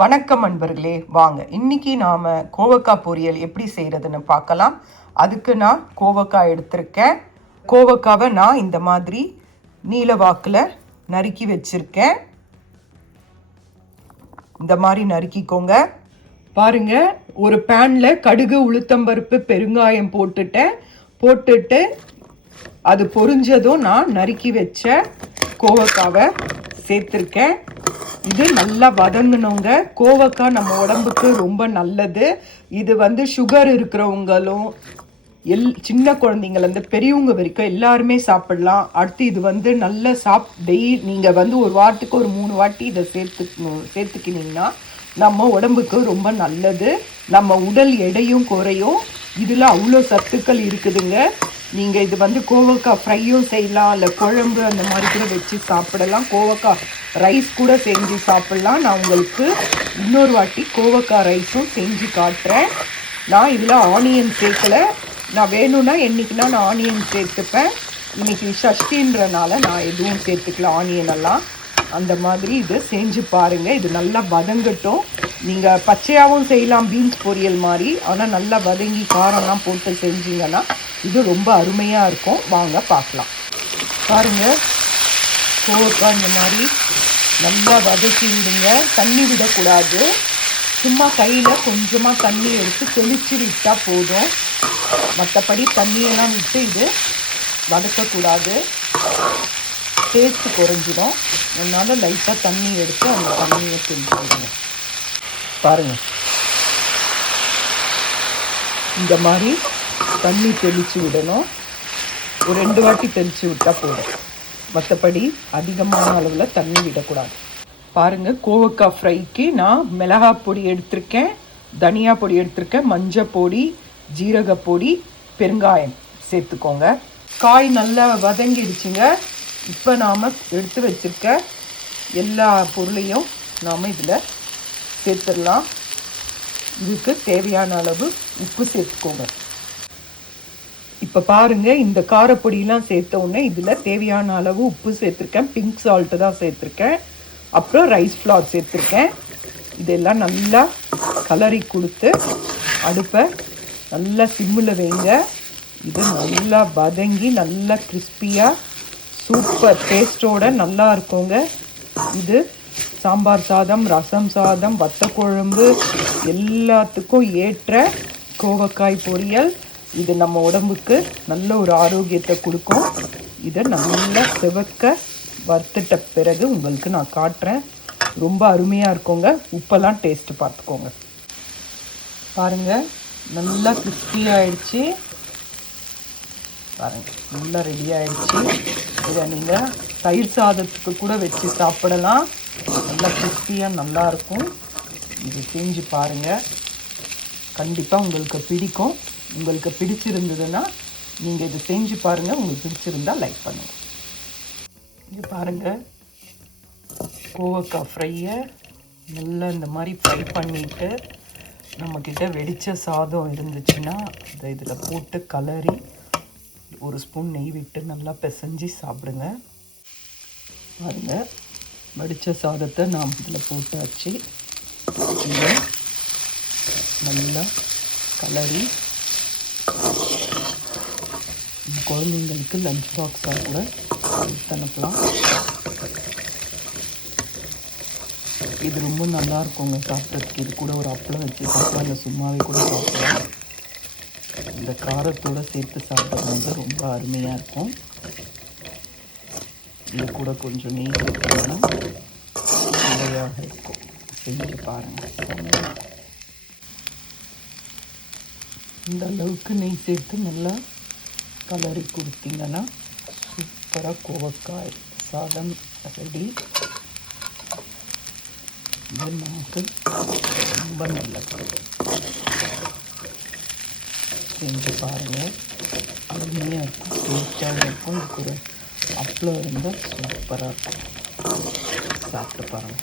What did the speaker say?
வணக்கம் அன்பர்களே, வாங்க இன்னைக்கு நாம கோவக்காய் பொரியல் எப்படி செய்யறதுன்னு பார்க்கலாம். அதுக்கு நான் கோவக்காய் எடுத்திருக்கேன். கோவக்காவை நான் இந்த மாதிரி நீல வாக்குல நறுக்கி வச்சிருக்கேன். இந்த மாதிரி நறுக்கிக்கோங்க. பாருங்க, ஒரு பேன்ல கடுகு, உளுத்தம்பருப்பு, பெருங்காயம் போட்டுட்டு அது பொரிஞ்சதும் நான் நறுக்கி வச்ச கோவக்காவை சேர்த்துருக்கேன். இது நல்லா வதங்கணுங்க. கோவக்காய் நம்ம உடம்புக்கு ரொம்ப நல்லது. இது சுகர் இருக்கிறவங்களும் சின்ன குழந்தைங்கள்லேருந்து பெரியவங்க வரைக்கும் எல்லாருமே சாப்பிடலாம். அடுத்து இது நல்ல நீங்கள் ஒரு வாரத்துக்கு ஒரு 3 வாட்டி இதை சேர்த்துக்கினீங்கன்னா நம்ம உடம்புக்கு ரொம்ப நல்லது. நம்ம உடல் எடையும் குறையும். இதில் அவ்வளோ சத்துக்கள் இருக்குதுங்க. நீங்கள் இது கோவக்காய் ஃப்ரையும் செய்யலாம், இல்லை குழம்பு அந்த மாதிரி கூட வச்சு சாப்பிடலாம். கோவக்காய் ரைஸ் கூட செஞ்சு சாப்பிட்லாம். நான் உங்களுக்கு இன்னொரு வாட்டி கோவக்காய் ரைஸும் செஞ்சு காட்டுறேன். நான் இதில் ஆனியன் சேர்க்கலை. நான் வேணும்னா என்றைக்குன்னா நான் ஆனியன் சேர்த்துப்பேன். இன்றைக்கி சஷ்டின்றனால நான் எதுவும் சேர்த்துக்கல ஆனியனெல்லாம். அந்த மாதிரி இதை செஞ்சு பாருங்கள். இது நல்லா வதங்கட்டும். நீங்கள் பச்சையாகவும் செய்யலாம், பீன்ஸ் பொரியல் மாதிரி. ஆனால் நல்லா வதங்கி காரம்லாம் போட்டு செஞ்சிங்கன்னா இது ரொம்ப அருமையாக இருக்கும். வாங்க பார்க்கலாம். பாருங்கள், கோவக்காய் இந்த மாதிரி நல்லா வதக்கி விடுங்க. தண்ணி விடக்கூடாது. சும்மா கையில் கொஞ்சமாக தண்ணி எடுத்து தெளித்து விட்டால் போதும். மற்றபடி தண்ணியெல்லாம் விட்டு இது வதக்கக்கூடாது. டேஸ்ட்டு குறைஞ்சிடும். அதனால் லைட்டாக தண்ணி எடுத்து அந்த தண்ணியை தெளிச்சுடுங்க. பாருங்கள், இந்த மாதிரி தண்ணி தெளித்து விடணும். ஒரு 2 வாட்டி தெளித்து விட்டால் போதும். மற்றபடி அதிகமான அளவில் தண்ணி விடக்கூடாது. பாருங்கள், கோவக்காய் ஃப்ரைக்கு நான் மிளகாய் பொடி எடுத்திருக்கேன், தனியா பொடி எடுத்திருக்கேன், மஞ்சள் பொடி, ஜீரகப்பொடி, பெருங்காயம் சேர்த்துக்கோங்க. காய் நல்லா வதங்கிடுச்சுங்க. இப்போ நாம் எடுத்து வச்சுருக்க எல்லா பொருளையும் நாம் இதில் சேர்த்துடலாம். இதுக்கு தேவையான அளவு உப்பு சேர்த்துக்கோங்க. இப்போ பாருங்கள், இந்த காரப்பொடியெலாம் சேர்த்த உடனே இதில் தேவையான அளவு உப்பு சேர்த்துருக்கேன். பிங்க் சால்ட்டு தான் சேர்த்துருக்கேன். அப்புறம் ரைஸ் ஃப்ளார் சேர்த்துருக்கேன். இதெல்லாம் நல்லா கலரி கொடுத்து அடுப்பை நல்லா சிம்மில் வைங்க. இது நல்லா வதங்கி நல்லா கிறிஸ்பியாக சூப்பர் டேஸ்ட்டோடு நல்லா இருக்குங்க. இது சாம்பார் சாதம், ரசம் சாதம், வத்த குழம்பு எல்லாத்துக்கும் ஏற்ற கோவக்காய் பொரியல். இது நம்ம உடம்புக்கு நல்ல ஒரு ஆரோக்கியத்தை கொடுக்கும். இதை நல்லா செவக்க வறுத்துட்ட பிறகு உங்களுக்கு நான் காட்டுறேன். ரொம்ப அருமையாக இருக்குங்க. உப்பெல்லாம் டேஸ்ட்டு பார்த்துக்கோங்க. பாருங்கள், நல்லா கிறிஸ்பியாகிடுச்சு. பாருங்கள், நல்லா ரெடி ஆகிடுச்சு. இதை நீங்கள் தயிர் சாதத்துக்கு கூட வச்சு சாப்பிடலாம். நல்லா கிறிஸ்பியாக நல்லாயிருக்கும். இது செஞ்சு பாருங்கள், கண்டிப்பாக உங்களுக்கு பிடிக்கும். உங்களுக்கு பிடிச்சிருந்ததுன்னா நீங்கள் இது செஞ்சு பாருங்கள். உங்களுக்கு பிடிச்சிருந்தால் லைக் பண்ணுங்கள். இது பாருங்கள், கோவக்காய் ஃப்ரையை நல்லா இந்த மாதிரி ஃப்ரை பண்ணிவிட்டு நம்மக்கிட்ட வெடித்த சாதம் இருந்துச்சுன்னா இதை இதில் போட்டு கலரி ஒரு ஸ்பூன் நெய் விட்டு நல்லா பிசைஞ்சு சாப்பிடுங்க. பாருங்கள், வடித்த சாதத்தை நாம் இதில் போட்டாச்சு. இதை நல்லா கலரி குழந்தைங்களுக்கு லஞ்ச் பாக்ஸாக கூட அனுப்பலாம். இது ரொம்ப நல்லா இருக்குங்க சாப்பிட்றதுக்கு. இது கூட ஒரு அப்பளம் வச்சு சாப்பிடலாம், இல்லை சும்மாவே கூட சாப்பிடலாம். இந்த காரத்தோடு சேர்த்து சாப்பிட்றது ரொம்ப அருமையாக இருக்கும். இது கூட கொஞ்சம் நெய் சேர்த்தோம்னா சுவையாக இருக்கும். செஞ்சு பாருங்கள். இந்த அளவுக்கு நெய் சேர்த்து நல்லா கலரி கொடுத்தீங்கன்னா சூப்பராக கோவக்காய் சாதம் ரெடி. இது நமக்கு ரொம்ப நல்லது. செஞ்சு பாருங்கள், அருமையாக இருக்கும், டேஸ்ட்டாக இருக்கும். இதுக்கு ஒரு அப்பளம் இருந்தால் சூப்பராக இருக்கும். சாப்பிட்டு பாருங்கள்.